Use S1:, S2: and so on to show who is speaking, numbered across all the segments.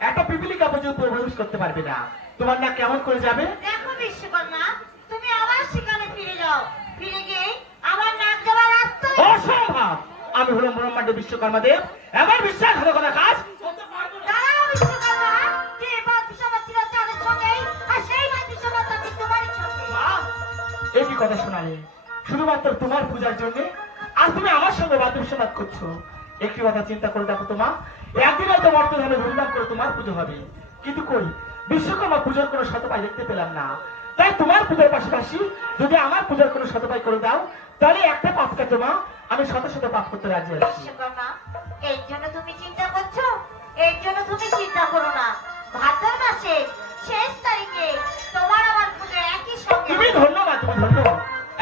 S1: একটা পিপিলিকা পর্যন্ত প্রবেশ করতে পারবে না। তোমার না কেমন করে যাবে?
S2: দেখো বিশ্বকর্মা তুমি আবার সেখানে ফিরে যাও। ফিরে গিয়ে আমার নাক দেওয়ার রাস্তা
S1: অসম্ভব! আমি হলাম ব্রহ্মাণ্ড বিশ্বকর্মা দেব এবার বিশ্বাসঘাতকতা কাজ?
S2: দাঁড়াও বিশ্বকর্মা যে এবার বিশ্বকর্মা ছিল চাঁদের সঙ্গেই আর সেই বার বিশ্বকর্মা তাকে তোমারই সঙ্গে।
S1: মা, এ কি কথা শোনালে? শুধুমাত্র তোমার পূজার জন্য? আজ তুমি আমার সঙ্গে বাদ বিশ্ববাদ করছ। একটি কথা চিন্তা করে দেখো তোমা একদিন হয়তো মর্তধামে ধুমধাম করে তোমার পুজো হবে। কিন্তু কই? বিশ্বকর্মা পুজোর কোনো শতপাই দেখতে পেলাম না। তাই তোমার পুজোর পাশাপাশি যদি আমার পুজোর কোনো শতপাই করে দাও তাহলে একটা পাপ কাটে মা আমি শত শত পাপ করতে রাজি আছি।
S2: বিশ্বকর্মা এর জন্য তুমি চিন্তা করছ? এর জন্য তুমি চিন্তা করো না। ভাদ্র মাসে শেষ তারিখে তোমার আমার পুজো একই সঙ্গে
S1: তুমি ধন্য মা তুমি ধন্য।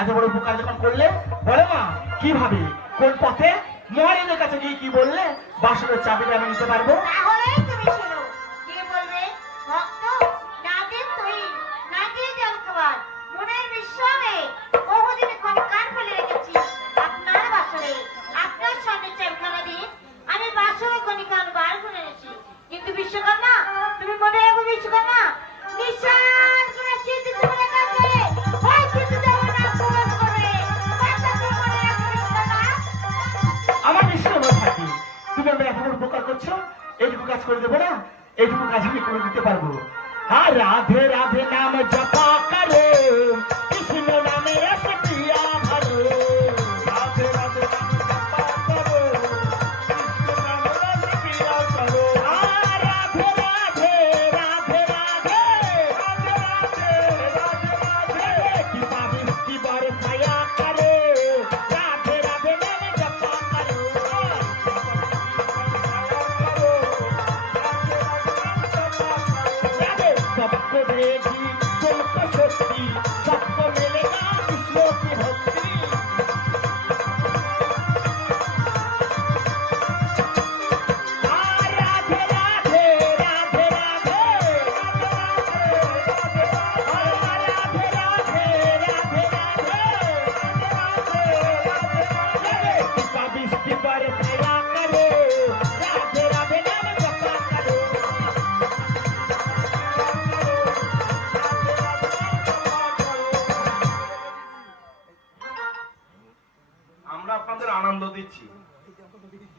S1: এত বড় উপকার যখন করলে বলে মা কীভাবে কোন পথে মহারাজের কাছে গিয়ে কি বললে? বাসনের চাবিটা আমি নিতে পারব।
S2: তাহলেই তুমি শোনো, কে বলবে? ভক্ত না তুই না দিয়ে জল খাবার মনের বিশ্বাসে
S1: এইটুকু কাজ আমি করে দিতে পারব। আর রাধে রাধে নাম জপা করে।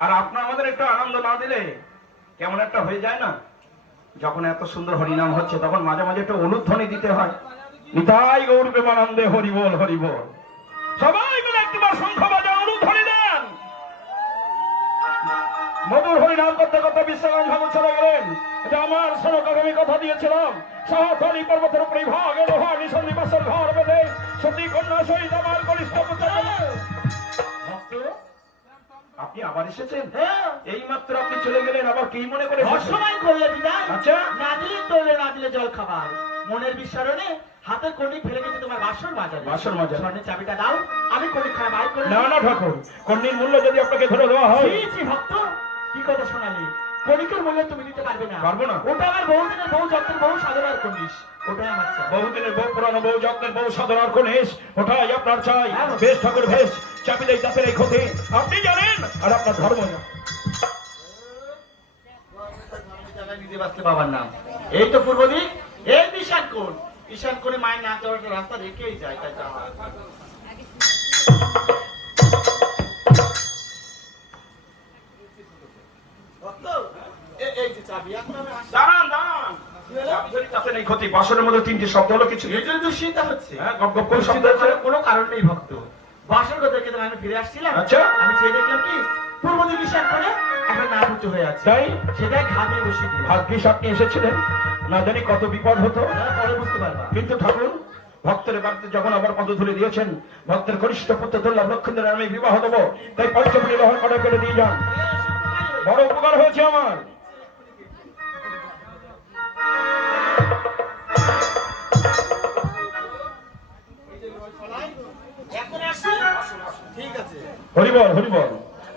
S1: আর
S3: আপনার আমাদের একটু আনন্দ না দিলে কেমন একটা হয়ে যায় না? যখন এত সুন্দর হরিনাম হচ্ছে, তখন মাঝে মাঝে একটু অনুধ্বনি দিতে হয়। নিতাই গৌর প্রেমানন্দে হরিবল হরিবল সবাই মিলে একটিবার শঙ্খ বাজা অনুধ্বনি দেন। মধুর হরিনাম করতে করতে বিশ্বনাথ ঠাকুর চলে গেলেন। এটা আমার সনকাকে আমি কথা দিয়েছিলাম। সহকালী পর্বতের উপরে ভাগে লোহা নিঃসন্দি বাসের ঘর বেঁধে সতী কন্যা সহিত আমার কনিষ্ঠ পুত্র আপনি আবার এসেছেন?
S1: হ্যাঁ।
S3: এই মাত্র আপনি চলে গেলেন আবার কি মনে করে সময়
S1: অসময় করলে বিদায়।
S3: আচ্ছা।
S1: না দিলে তোলে না দিলে জল খাবার। মনের বিস্মরণে হাতের কণি ফেলে গেছে তোমার বাসর মাজার।
S3: বাসর মাজার।
S1: স্বর্ণের চাবিটা দাও আমি কণি খায় বাইর করে
S3: না না ঠাকুর। কন্যের মূল্য যদি আপনাকে ধরে দেওয়া হয়।
S1: ভক্ত কি কথা শোনালি? কণিকের মূল্য তুমি দিতে পারবে না।
S3: পারব না।
S1: ওটা আমার বহুদিনের বহু যত্নের বহু সাধনার কণিস ওটাই আমার চাই।
S3: বহুদিনের বহু পুরানো বহু যত্নের বহু সাধনার কনেশ ওটাই আপনার চাই।
S1: হ্যাঁ।
S3: বেশ ঠাকুর বেশ। চাপি দেয় তাপের এই ক্ষতি। আপনি জানেন? আর আপনার ধর্ম।
S1: নিজে বাঁচতে বাবার নাম। এই তো পূর্ব দিক। এই ঈশান কোণ। ঈশান কোণে মায়ের না যাওয়ার রাস্তা রেখেই যায় তাই যাওয়া
S3: দাঁড়ান দাঁড়ান। চাবি ধরে তাপের এই ক্ষতি বাসনের মধ্যে তিনটি শব্দ হলো কিছু
S1: দুশ্চিন্তা হচ্ছে।
S3: হ্যাঁ
S1: কোনো কারণ নেই ভক্ত। কথা আমি ফিরে আসছিলাম?
S3: আচ্ছা।
S1: আমি চেয়ে দেখলাম কি? পূর্ব দিক ঈশান একটা না হয়ে আছে।
S3: তাই?
S1: সেটাই ঘামিয়ে বসিয়ে
S3: ভাগ্যিস আপনি এসেছিলেন। না জানি কত বিপদ হতো।
S1: পরে বুঝতে পারবা।
S3: কিন্তু ঠাকুর ভক্তের বাড়িতে যখন আবার পদ ধরে দিয়েছেন ভক্তের কনিষ্ঠ পুত্র দুর্লভ লক্ষণদের আমি বিবাহ দেবো। তাই পঞ্চমী করে করে দিয়ে যান। বড় উপকার হয়েছে আমার। হরিবল হরিবল।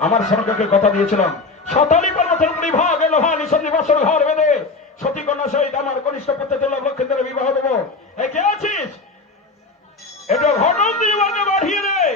S3: আমার সরকারকে কথা দিয়েছিলাম। সাতালি কর্মচারী বিভাগ লোহানি সন্ধি বছর ঘর বেঁধে সতী কন্যা সহিত আমার কনিষ্ঠ পুত্রের লক্ষ্যে ধরে বিবাহ দেবো। একে আছিস? এটা ঘটন দিয়ে বাড়িয়ে দেয়